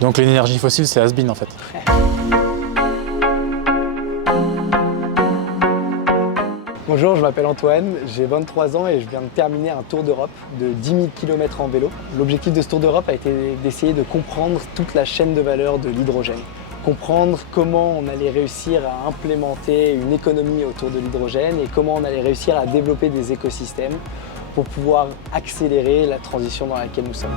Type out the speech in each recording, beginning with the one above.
Donc l'énergie fossile, c'est has-been en fait. Bonjour, je m'appelle Antoine, j'ai 23 ans et je viens de terminer un tour d'Europe de 10 000 km en vélo. L'objectif de ce tour d'Europe a été d'essayer de comprendre toute la chaîne de valeur de l'hydrogène. Comprendre comment on allait réussir à implémenter une économie autour de l'hydrogène et comment on allait réussir à développer des écosystèmes pour pouvoir accélérer la transition dans laquelle nous sommes.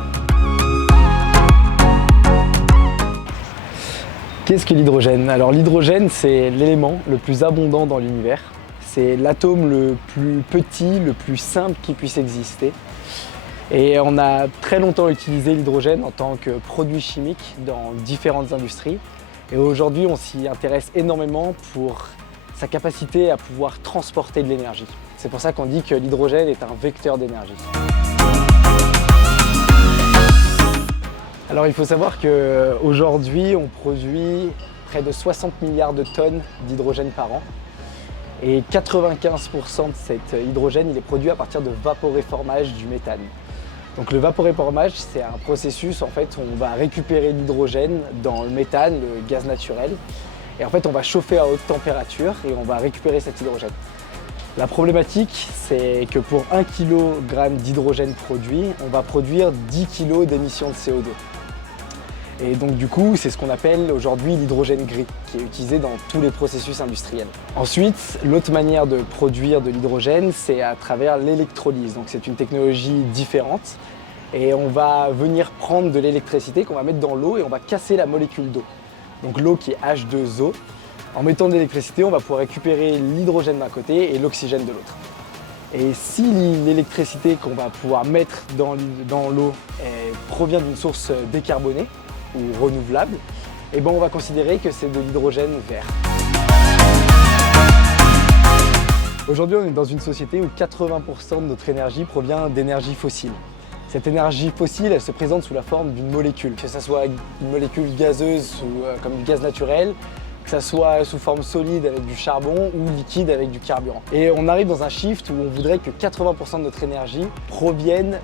Qu'est-ce que l'hydrogène? Alors l'hydrogène, c'est l'élément le plus abondant dans l'univers. C'est l'atome le plus petit, le plus simple qui puisse exister. Et on a très longtemps utilisé l'hydrogène en tant que produit chimique dans différentes industries. Et aujourd'hui, on s'y intéresse énormément pour sa capacité à pouvoir transporter de l'énergie. C'est pour ça qu'on dit que l'hydrogène est un vecteur d'énergie. Alors il faut savoir qu'aujourd'hui, on produit près de 60 milliards de tonnes d'hydrogène par an. Et 95% de cet hydrogène, il est produit à partir de vaporéformage du méthane. Donc le vaporéformage, c'est un processus en fait où on va récupérer l'hydrogène dans le méthane, le gaz naturel. Et en fait, on va chauffer à haute température et on va récupérer cet hydrogène. La problématique, c'est que pour 1 kg d'hydrogène produit, on va produire 10 kg d'émissions de CO2. Et donc du coup, c'est ce qu'on appelle aujourd'hui l'hydrogène gris, qui est utilisé dans tous les processus industriels. Ensuite, l'autre manière de produire de l'hydrogène, c'est à travers l'électrolyse. Donc c'est une technologie différente. Et on va venir prendre de l'électricité qu'on va mettre dans l'eau et on va casser la molécule d'eau. Donc l'eau qui est H2O. En mettant de l'électricité, on va pouvoir récupérer l'hydrogène d'un côté et l'oxygène de l'autre. Et si l'électricité qu'on va pouvoir mettre dans l'eau provient d'une source décarbonée, ou renouvelable, et on va considérer que c'est de l'hydrogène vert. Aujourd'hui, on est dans une société où 80% de notre énergie provient d'énergie fossile. Cette énergie fossile, elle se présente sous la forme d'une molécule, que ce soit une molécule gazeuse comme du gaz naturel, que ce soit sous forme solide avec du charbon ou liquide avec du carburant. Et on arrive dans un shift où on voudrait que 80% de notre énergie provienne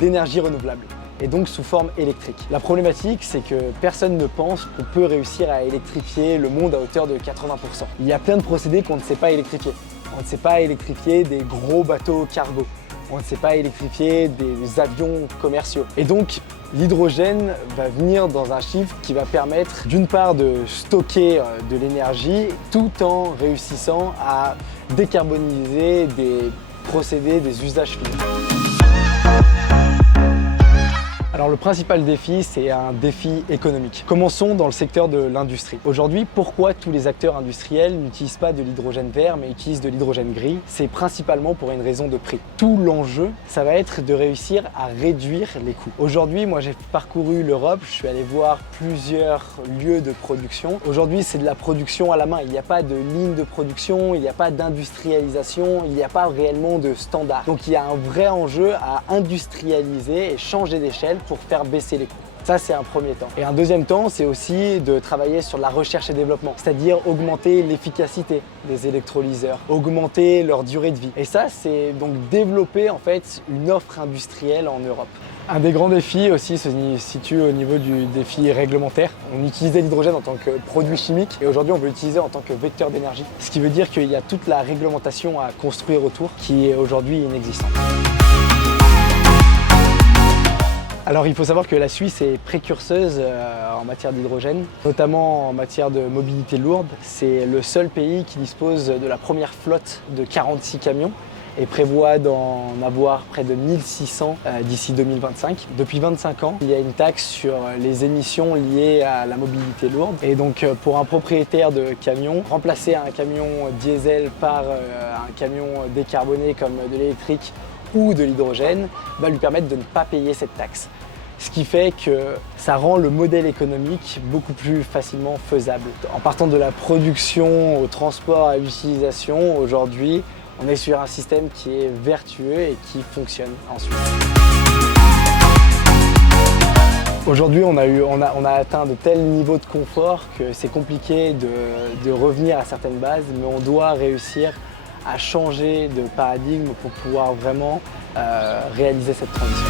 d'énergie renouvelable, et donc sous forme électrique. La problématique, c'est que personne ne pense qu'on peut réussir à électrifier le monde à hauteur de 80%. Il y a plein de procédés qu'on ne sait pas électrifier. On ne sait pas électrifier des gros bateaux cargo. On ne sait pas électrifier des avions commerciaux. Et donc, l'hydrogène va venir dans un shift qui va permettre d'une part de stocker de l'énergie tout en réussissant à décarboniser des procédés, des usages finaux. Alors le principal défi, c'est un défi économique. Commençons dans le secteur de l'industrie. Aujourd'hui, pourquoi tous les acteurs industriels n'utilisent pas de l'hydrogène vert mais utilisent de l'hydrogène gris? C'est principalement pour une raison de prix. Tout l'enjeu, ça va être de réussir à réduire les coûts. Aujourd'hui, moi j'ai parcouru l'Europe, je suis allé voir plusieurs lieux de production. Aujourd'hui, c'est de la production à la main. Il n'y a pas de ligne de production, il n'y a pas d'industrialisation, il n'y a pas réellement de standard. Donc il y a un vrai enjeu à industrialiser et changer d'échelle pour faire baisser les coûts. Ça, c'est un premier temps. Et un deuxième temps, c'est aussi de travailler sur la recherche et développement, c'est-à-dire augmenter l'efficacité des électrolyseurs, augmenter leur durée de vie. Et ça, c'est donc développer en fait une offre industrielle en Europe. Un des grands défis aussi se situe au niveau du défi réglementaire. On utilisait l'hydrogène en tant que produit chimique et aujourd'hui on veut l'utiliser en tant que vecteur d'énergie. Ce qui veut dire qu'il y a toute la réglementation à construire autour qui est aujourd'hui inexistante. Alors il faut savoir que la Suisse est précurseuse en matière d'hydrogène, notamment en matière de mobilité lourde. C'est le seul pays qui dispose de la première flotte de 46 camions et prévoit d'en avoir près de 1600 d'ici 2025. Depuis 25 ans, il y a une taxe sur les émissions liées à la mobilité lourde. Et donc pour un propriétaire de camion, remplacer un camion diesel par un camion décarboné comme de l'électrique ou de l'hydrogène va lui permettre de ne pas payer cette taxe. Ce qui fait que ça rend le modèle économique beaucoup plus facilement faisable. En partant de la production au transport à l'utilisation, aujourd'hui, on est sur un système qui est vertueux et qui fonctionne ensuite. Aujourd'hui, on a atteint de tels niveaux de confort que c'est compliqué de revenir à certaines bases, mais on doit réussir à changer de paradigme pour pouvoir vraiment réaliser cette transition.